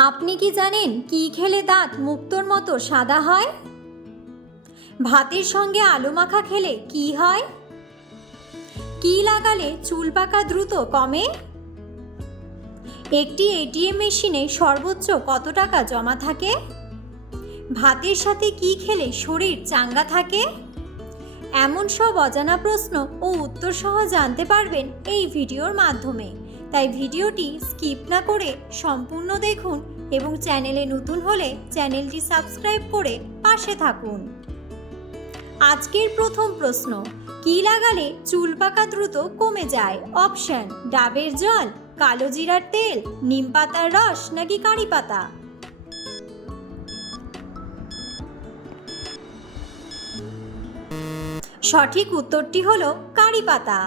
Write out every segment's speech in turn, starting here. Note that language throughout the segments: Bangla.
আপনি কি জানেন কি খেলে দাঁত মুক্তোর মতো সাদা হয়? ভাতের সঙ্গে আলু মাখা খেলে কি হয়? কি লাগালে চুল পাকা দ্রুত কমে? একটি এটিএম মেশিনে সর্বোচ্চ কত টাকা জমা থাকে? ভাতের সাথে কি খেলে শরীর চাঙ্গা থাকে? এমন সব অজানা প্রশ্ন ও উত্তর সহ জানতে পারবেন এই ভিডিওর মাধ্যমে। তাই ভিডিওটি স্কিপ না করে সম্পূর্ণ দেখুন এবং চ্যানেলে নতুন হলে চ্যানেলটি সাবস্ক্রাইব করে পাশে থাকুন। আজকের প্রথম প্রশ্ন, কি লাগালে চুল পাকা দ্রুত কমে যায়? অপশন, ডাবের জল, কালো জিরার তেল, নিম পাতার রস নাকি কারি পাতা? সঠিক উত্তরটি হলো কারি পাতা।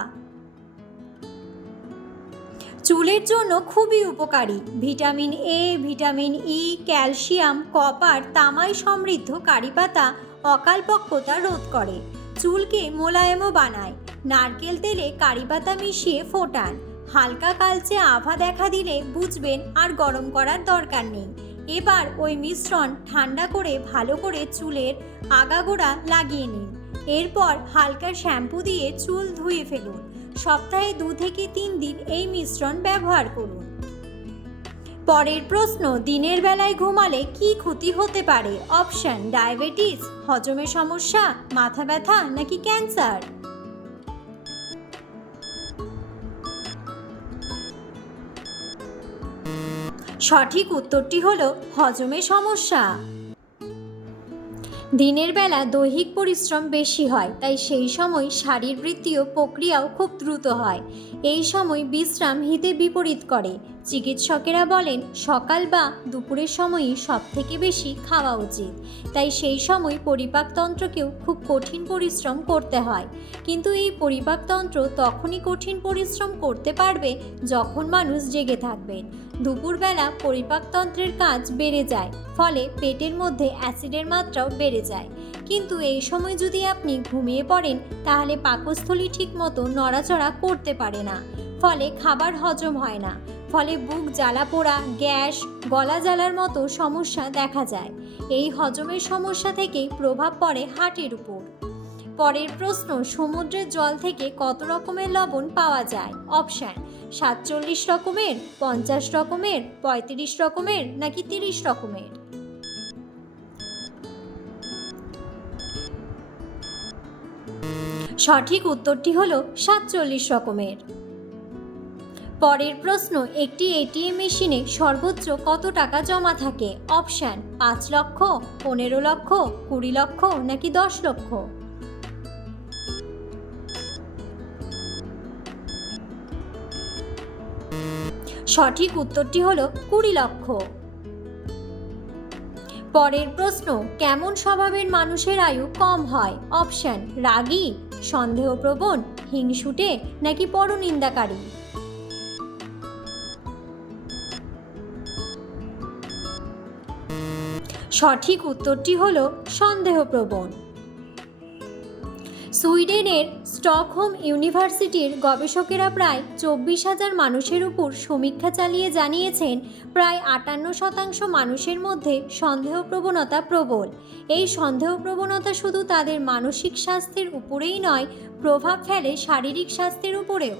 চুলের জন্য খুবই উপকারী। Vitamin A vitamin E calcium, copper, তামাই সমৃদ্ধ কারি পাতা অকালপক্কতা রোধ করে। চুলকে মোলায়েমও বানায়। নারকেল তেলে কারি পাতা মিশিয়ে ফোটান। হালকা কালচে আভা দেখা দিলে বুঝবেন আর গরম করার দরকার নেই। এবার ওই মিশ্রণ ঠান্ডা করে ভালো করে চুলের আগাগোড়া লাগিয়ে নিন। এরপর হালকা শ্যাম্পু দিয়ে চুল ধুয়ে ফেলুন। সপ্তাহে দু থেকে তিন দিন এই মিশ্রণ ব্যবহার করুন। পরের প্রশ্ন, দিনের বেলায় ঘুমালে কি ক্ষতি হতে পারে? অপশন, ডায়াবেটিস হজমের সমস্যা, মাথা ব্যথা নাকি ক্যান্সার? সঠিক উত্তরটি হলো হজমের সমস্যা। দিনের বেলা দৈহিক পরিশ্রম বেশি হয়, তাই সেই সময় শারীরবৃত্তীয় প্রক্রিয়াও খুব দ্রুত হয়। এই সময় বিশ্রাম হিতে বিপরীত করে। চিকিৎসকেরা বলেন, সকাল বা দুপুরের সময়ই সব থেকে বেশি খাওয়া উচিত। তাই সেই সময় পরিপাকতন্ত্রকেও খুব কঠিন পরিশ্রম করতে হয়। কিন্তু এই পরিপাকতন্ত্র তখনই কঠিন পরিশ্রম করতে পারবে যখন মানুষ জেগে থাকবেন দুপুরবেলা পরিপাকতন্ত্রের কাজ বেড়ে যায়, ফলে পেটের মধ্যে অ্যাসিডের মাত্রাও বেড়ে যায়। কিন্তু এই সময় যদি আপনি ঘুমিয়ে পড়েন, তাহলে পাকস্থলী ঠিকমতো নড়াচড়া করতে পারে না, ফলে খাবার হজম হয় না। ফলে বুক জ্বালা পোড়া, গ্যাস, গলা জ্বালার মতো সমস্যা দেখা যায়। এই হজমের সমস্যা থেকেই প্রভাব পড়ে হার্টের উপর। পরের প্রশ্ন, সমুদ্রের জল থেকে কত রকমের লবণ পাওয়া যায়? অপশান, সাতচল্লিশ রকমের, পঞ্চাশ রকমের, পঁয়ত্রিশ রকমের নাকি তিরিশ রকমের? সঠিক উত্তরটি হলো সাতচল্লিশ রকমের। পরের প্রশ্ন, একটি এটিএম মেশিনে সর্বোচ্চ কত টাকা জমা থাকে? অপশান, পাঁচ লক্ষ, পনেরো লক্ষ, কুড়ি লক্ষ নাকি দশ লক্ষ? সঠিক উত্তরটি হল কুড়ি লক্ষ। পরের প্রশ্ন, কেমন স্বভাবের মানুষের আয়ু কম হয়? অপশান, রাগী, সন্দেহপ্রবণ, হিংসুটে নাকি পরনিন্দাকারী? সঠিক উত্তরটি হল সন্দেহপ্রবণ। সুইডেনের স্টকহোম ইউনিভার্সিটির গবেষকেরা প্রায় চব্বিশ হাজার মানুষের উপর সমীক্ষা চালিয়ে জানিয়েছেন, প্রায় আটান্ন শতাংশ মানুষের মধ্যে সন্দেহ প্রবণতা প্রবল। এই সন্দেহ প্রবণতা শুধু তাদের মানসিক স্বাস্থ্যের উপরেই নয়, প্রভাব ফেলে শারীরিক স্বাস্থ্যের উপরেও।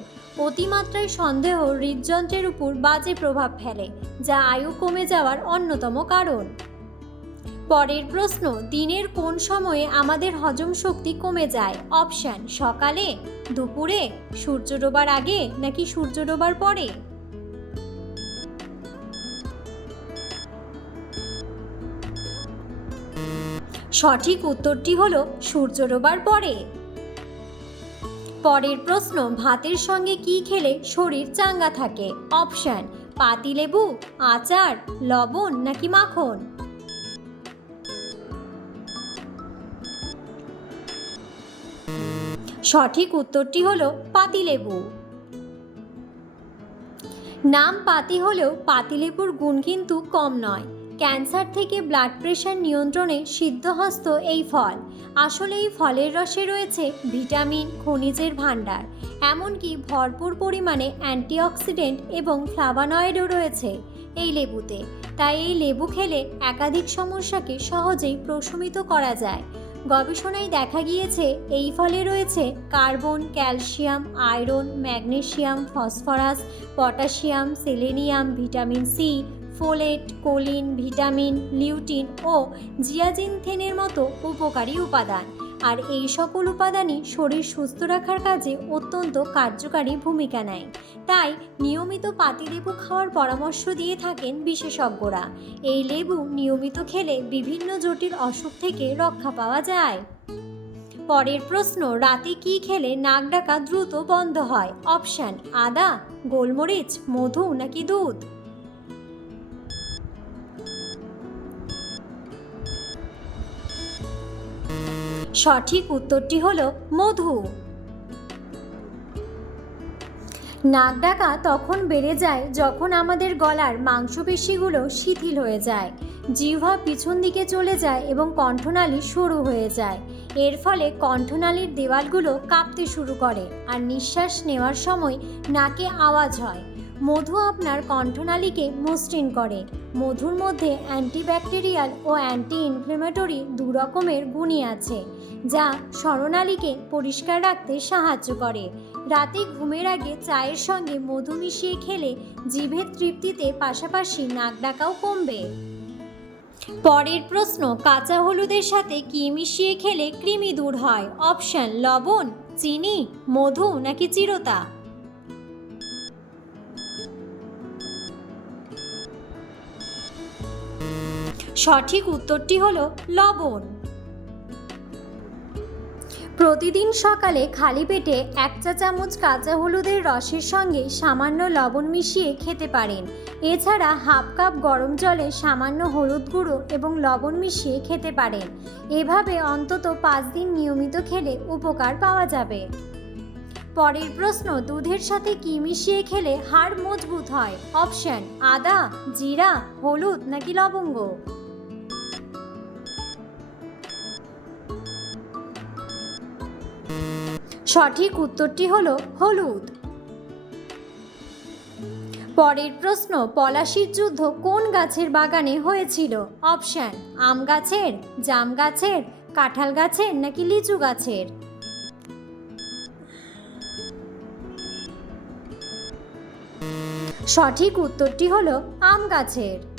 অতিমাত্রায় সন্দেহ হৃদযন্ত্রের উপর বাজে প্রভাব ফেলে, যা আয়ু কমে যাওয়ার অন্যতম কারণ। পরের প্রশ্ন, দিনের কোন সময়ে আমাদের হজম শক্তি কমে যায়? অপশান, সকালে, দুপুরে, সূর্য ডোবার আগে, নাকি সূর্য ডোবার পরে? সঠিক উত্তরটি হলো, সূর্য ডোবার পরে। পরের প্রশ্ন, ভাতের সঙ্গে কি খেলে শরীর চাঙ্গা থাকে? অপশান, পাতিলেবু, আচার, লবণ, নাকি মাখন? সঠিক উত্তরটি হলো পাতিলেবু। নাম পাতি হলেও পাতিলেবুর গুণ কিন্তু কম নয়। ক্যান্সার থেকে ব্লাড প্রেশার নিয়ন্ত্রণে সিদ্ধহস্ত এই ফল। আসলে এই ফলের রসে রয়েছে ভিটামিন, খনিজের ভাণ্ডার। এমনকি ভরপুর পরিমাণে অ্যান্টিঅক্সিডেন্ট এবং ফ্লাভানয়েডও রয়েছে এই লেবুতে। তাই এই লেবু খেলে একাধিক সমস্যাকে সহজেই প্রশমিত করা যায়। গবেষণায় দেখা গিয়েছে, এই ফলে রয়েছে carbon, calcium, iron magnesium phosphorus, potassium, selenium, vitamin C, folate, choline, vitamin, lutein ও জিয়াজিনথেনের মতো উপকারী উপাদান। আর এই সকল উপাদানই শরীর সুস্থ রাখার কাজে অত্যন্ত কার্যকারী ভূমিকা নেয়। তাই নিয়মিত পাতিলেবু খাওয়ার পরামর্শ দিয়ে থাকেন বিশেষজ্ঞরা। এই লেবু নিয়মিত খেলে বিভিন্ন জটিল অসুখ থেকে রক্ষা পাওয়া যায়। পরের প্রশ্ন, রাতে কি খেলে নাক ডাকা দ্রুত বন্ধ হয়? অপশান, আদা, গোলমরিচ, মধু নাকি দুধ? সঠিক উত্তরটি হল মধু। নাক ডাকা তখন বেড়ে যায় যখন আমাদের গলার মাংসপেশিগুলো শিথিল হয়ে যায়, জিহ্বা পিছন দিকে চলে যায় এবং কণ্ঠনালী সরু হয়ে যায়। এর ফলে কণ্ঠনালীর দেওয়ালগুলো কাঁপতে শুরু করে আর নিঃশ্বাস নেওয়ার সময় নাকে আওয়াজ হয়। মধু আপনার কণ্ঠনালীকে মসৃণ করে। মধুর মধ্যে অ্যান্টিব্যাকটেরিয়াল ও অ্যান্টি ইনফ্লেমেটরি দু রকমের গুণই আছে। যা স্বরনালীকে পরিষ্কার রাখতে সাহায্য করে। রাতে ঘুমের আগে চায়ের সঙ্গে মধু মিশিয়ে খেলে জিভের তৃপ্তিতে পাশাপাশি নাক ডাকাও কমবে। পরের প্রশ্ন, কাঁচা হলুদের সাথে কি মিশিয়ে খেলে কৃমি দূর হয়? অপশন, লবণ, চিনি, মধু নাকি চিরতা? সঠিক উত্তরটি হলো লবণ। প্রতিদিন সকালে খালি পেটে এক চা চামচ কাঁচা হলুদের রসের সঙ্গে সামান্য লবণ মিশিয়ে খেতে পারেন। এছাড়া হাফ কাপ গরম জলে সামান্য হলুদ গুঁড়ো এবং লবণ মিশিয়ে খেতে পারেন। এভাবে অন্তত পাঁচ দিন নিয়মিত খেলে উপকার পাওয়া যাবে। পরের প্রশ্ন, দুধের সাথে কি মিশিয়ে খেলে হাড় মজবুত হয়? অপশন, আদা, জিরা, হলুদ নাকি লবঙ্গ? সঠিক উত্তরটি হলো হলুদ। পরের প্রশ্ন, পলাশির যুদ্ধ কোন গাছের বাগানে হয়েছিল? অপশন, আম গাছের, জাম গাছের, কাঁঠাল গাছের নাকি লিচু গাছের? সঠিক উত্তরটি হলো আম গাছের।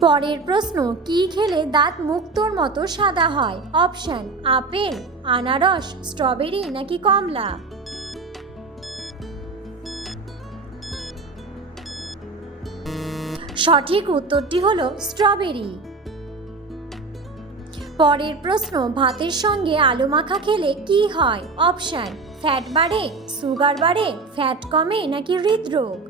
পরের প্রশ্ন, কি খেলে দাঁত মুক্তোর মতো সাদা হয়? অপশন, আপেল, আনারস, স্ট্রবেরি নাকি কমলা? সঠিক উত্তরটি হলো স্ট্রবেরি। পরের প্রশ্ন, ভাতের সঙ্গে আলু মাখা খেলে কি হয়? অপশন, ফ্যাট বাড়ে, সুগার বাড়ে, ফ্যাট কমে নাকি হৃদরোগ?